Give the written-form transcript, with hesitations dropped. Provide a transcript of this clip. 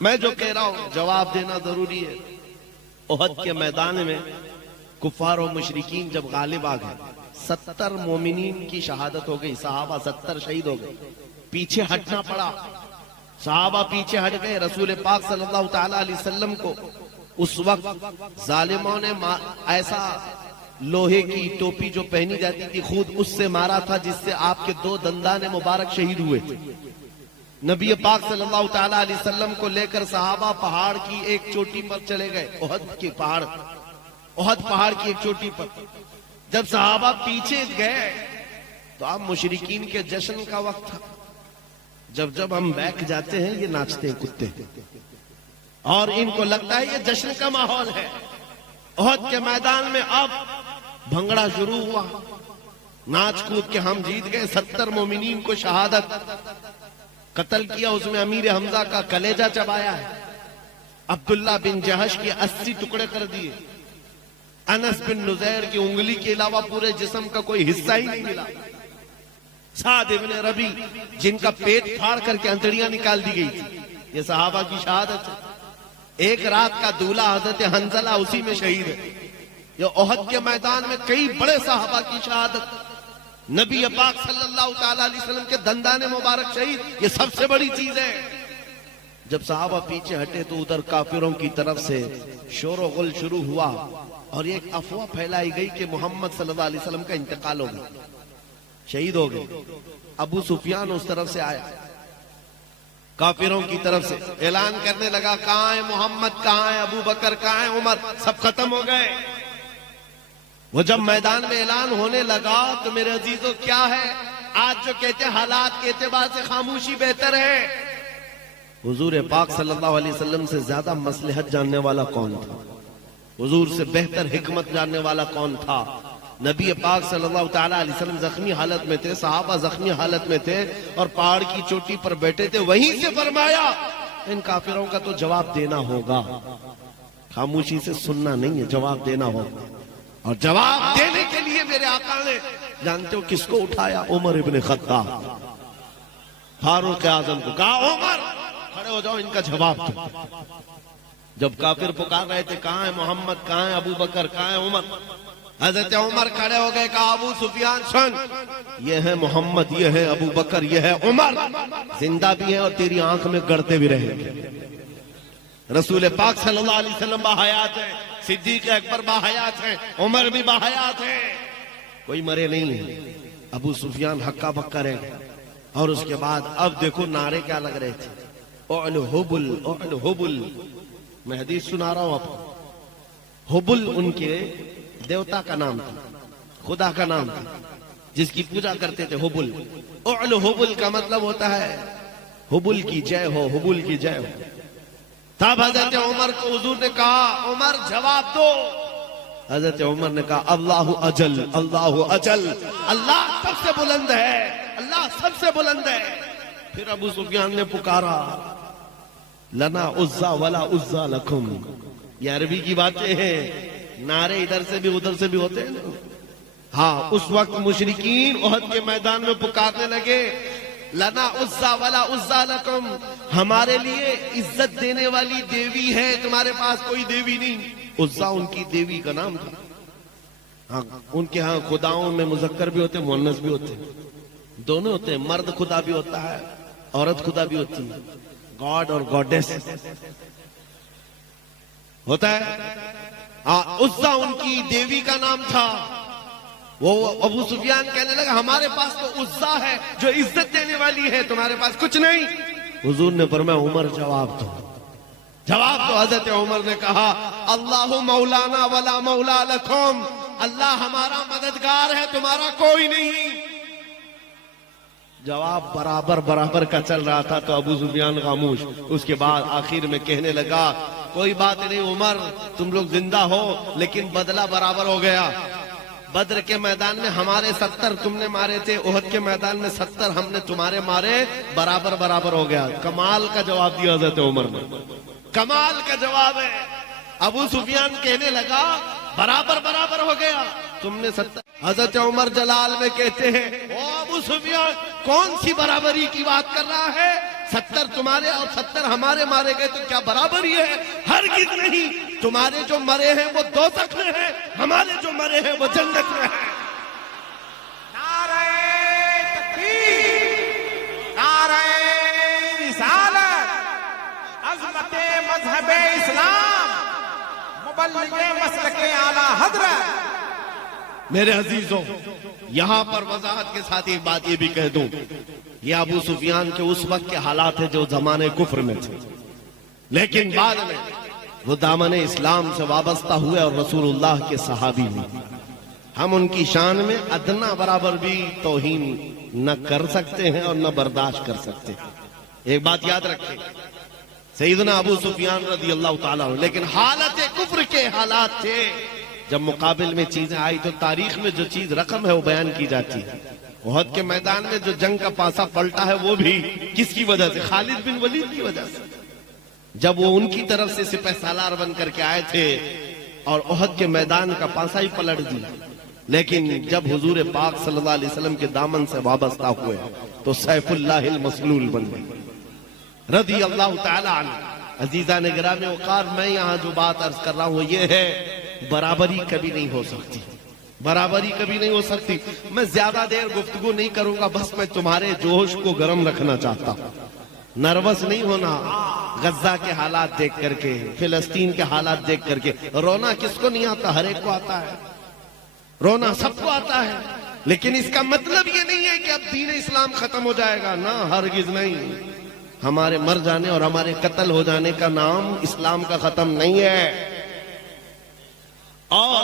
मैं जो कह रहा हूं जवाब देना जरूरी है। ओहद के मैदान में कुफार और मुशरिकीन जब गालिब आ गए, 70 मोमिनीन की शहादत हो गई, सहाबा 70 शहीद हो गए, पीछे हटना पड़ा, सहाबा पीछे हट गए। रसूल पाक सल्लल्लाहु ताला अलैहि वसल्लम को उस वक्त जालिमों ने ऐसा लोहे की टोपी जो पहनी जाती थी खुद उससे मारा था, जिससे आपके 2 दंदाने मुबारक शहीद हुए थे। नबी पाक सल्लल्लाहु ताला अलैहि वसल्लम को लेकर सहाबा पहाड़ की एक चोटी पर चले गए, ओहद के पहाड़, ओहद पहाड़ की एक चोटी पर। जब सहाबा पीछे गए तो अब मुशरिकीन के जश्न का वक्त था। जब जब हम बैठ जाते हैं ये नाचते हैं कुत्ते, और इनको लगता है ये जश्न का माहौल है। ओहद के मैदान में अब भंगड़ा शुरू हुआ, नाच कूद के हम जीत गए, 70 मोमिनीन को शहादत, कत्ल किया, उसमें अमीर हमजा का कलेजा चबाया है, अब्दुल्ला बिन जहश के 80 टुकड़े कर दिए, अनस बिन नुजैर की उंगली के अलावा पूरे जिस्म का कोई हिस्सा ही नहीं मिला, साद इब्न रबी जिनका पेट फाड़ करके अंतड़ियां निकाल दी गई थी, ये सहाबा की शहादत है। एक रात का दूल्हा हजरत हंजला उसी में शहीद है। ये ओहद के मैदान में कई बड़े सहाबा की शहादत, नबी पाक सल्लल्लाहु ताला अलैहि वसल्लम के दंदाने मुबारक शहीद, ये सबसे बड़ी चीज है। जब सहाबा पीछे हटे तो उधर काफिरों की तरफ से शोर गुल शुरू हुआ और एक अफवाह फैलाई गई कि मोहम्मद सल्लल्लाहु अलैहि वसल्लम का इंतकाल हो गया, शहीद हो गए। अबू सुफियान उस तरफ से आया, काफिरों की तरफ से ऐलान करने लगा, कहां है मोहम्मद, कहां है अबू बकर, कहां है उमर, सब खत्म हो गए। वो जब मैदान में ऐलान होने लगा तो मेरे अजीजों क्या है, आज जो कहते हैं हालात के एतबार से खामोशी बेहतर है। हुजूर पाक सल्लल्लाहु अलैहि वसल्लम से ज्यादा मसलहत जानने वाला कौन था, हुजूर से बेहतर हिकमत जानने वाला कौन था। नबी पाक सल्लल्लाहु ताला अलैहि वसल्लम जख्मी हालत में थे, सहाबा जख्मी हालत में थे और पहाड़ की चोटी पर बैठे थे, वहीं से फरमाया इन काफिरों का तो जवाब देना होगा, खामोशी से सुनना नहीं है, जवाब देना होगा। और जवाब देने के लिए मेरे आका ने जानते हो किसको उठाया, उमर इब्न खत्ताब, फारूक आजम को कहा, उमर खड़े हो जाओ, इनका जवाब दो। जब काफिर पुकार रहे थे, कहां है मोहम्मद, कहां है अबू बकर, कहां है उमर, हजरत उमर खड़े हो गए, कहा, अबू सुफियान सुन, ये है मोहम्मद, ये है अबू बकर, ये है उमर, जिंदा भी है और तेरी आंख में गड़ते भी रहेंगे। रसूल पाक सल्लल्लाहु अलैहि वसल्लम बाहयात है, सिद्दीक अकबर बाहयात है, उमर भी बाहयात है, कोई मरे नहीं है। अबू सुफियान हक्का बक्का रहे। और उसके बाद अब देखो नारे क्या लग रहे थे, ओल हुबुल, ओल हुबुल। मैं हदीस सुना रहा हूं आपको। हुबुल उनके देवता का नाम था, खुदा का नाम था, जिसकी पूजा करते थे, हुबुल। ओल हुबुल का मतलब होता है हुबुल की जय हो, हुबुल की जय हो। तब हजरत उमर को हुजूर ने कहा, उमर जवाब दो। हजरत उमर ने कहा, अल्लाहु अजल, अल्लाहु अजल, अल्लाह सबसे बुलंद है, अल्लाह सबसे बुलंद है। फिर अबू सुफियान ने पुकारा, लना उज्जा वला उज्जा लकुम। ये अरबी की बातें हैं, नारे इधर से भी उधर से भी होते हैं ना। हाँ, उस वक्त मुशरिकीन ओहद के मैदान में पुकारने लगे, लना उज्जा वला उज्जा लकुम, हमारे लिए इज्जत देने वाली देवी है, तुम्हारे पास कोई देवी नहीं। उज्जा उनकी देवी का नाम था। हाँ, उनके यहाँ खुदाओं में मुजक्कर भी होते, मुअन्नस भी होते, दोनों होते हैं। मर्द खुदा भी होता है, औरत खुदा भी होती है, गॉड और गॉडेस होता है। हाँ, उज्जा उनकी देवी का नाम था। वो अबू सुफियान कहने लगा, हमारे पास तो उज्जा है जो इज्जत देने वाली है, तुम्हारे पास कुछ नहीं। हुजूर ने फरमाया, उमर जवाब दो, जवाब दो। हजरत उमर ने कहा, अल्लाहु मौलाना वला मौला लकुम, अल्लाह हमारा मददगार है, तुम्हारा कोई नहीं। जवाब बराबर बराबर का चल रहा था तो अबू सुफियान खामोश। उसके बाद आखिर में कहने लगा, कोई बात नहीं उमर, तुम लोग जिंदा हो लेकिन बदला बराबर हो गया। बद्र के मैदान में हमारे 70 तुमने मारे थे, ओहद के मैदान में 70 हमने तुम्हारे मारे, बराबर बराबर हो गया। कमाल का जवाब दिया हजरत उमर ने, कमाल का जवाब है। अबू सुफियान कहने लगा, बराबर बराबर हो गया, तुमने 70। हजरत उमर जलाल में कहते हैं, ओ अबू सुफियान, कौन सी बराबरी की बात कर रहा है, 70 तुम्हारे और 70 हमारे मारे गए तो क्या बराबर ही है? हरगिज़ नहीं। तुम्हारे जो मरे हैं वो दोज़ख में हैं, हमारे जो मरे हैं वो जन्नत में हैं। नारे तकबीर, नारे रिसालत, अज़मते मज़हबे इस्लाम, मुबल्लिगे मसलके आला हज़रत। मेरे अजीजों, यहां पर वजाहत के साथ एक बात ये भी कह दूं, ये अबू सुफियान के उस वक्त के हालात है जो जमाने कुफ्र में थे, लेकिन बाद में वो दामन इस्लाम से वाबस्ता हुए और रसूलुल्लाह के सहाबी हुए। हम उनकी शान में अदना बराबर भी तौहीन न कर सकते हैं और न बर्दाश्त कर सकते हैं। एक बात याद रखें, सैयदना अबू सुफियान रज़ी अल्लाह ताला अन्हु, लेकिन हालत कुफ्र के हालात थे। जब मुकाबिल में चीजें आई तो तारीख में जो चीज रकम है वो बयान की जाती है। उहद के मैदान में जो जंग का पासा पलटा है वो भी किसकी वजह से? खालिद बिन वलीद की वजह से। जब वो उनकी तरफ से सिपह सालार बन करके आए थे और उहद के मैदान का पासा ही पलट दिया, लेकिन जब हुजूर पाक सल्लल्लाहु अलैहि वसल्लम के दामन से वाबस्ता हुए तो सैफुल्लाहिल मसलूल बन गए रज़ी अल्लाह ताला अन्हु। अजीजा ने गिरामी वक़ार, मैं यहाँ जो बात अर्ज कर रहा हूँ ये है, बराबरी कभी नहीं हो सकती, बराबरी कभी नहीं हो सकती। मैं ज्यादा देर गुफ्तगू नहीं करूंगा, बस मैं तुम्हारे जोश को गर्म रखना चाहता हूँ। नर्वस नहीं होना। गज्जा के हालात देख करके, फिलिस्तीन के हालात देख करके रोना किसको नहीं आता? हर एक को आता है, रोना सबको आता है, लेकिन इसका मतलब ये नहीं है कि अब दीन इस्लाम खत्म हो जाएगा ना, हरगिज नहीं। हमारे मर जाने और हमारे कत्ल हो जाने का नाम इस्लाम का खत्म नहीं है। और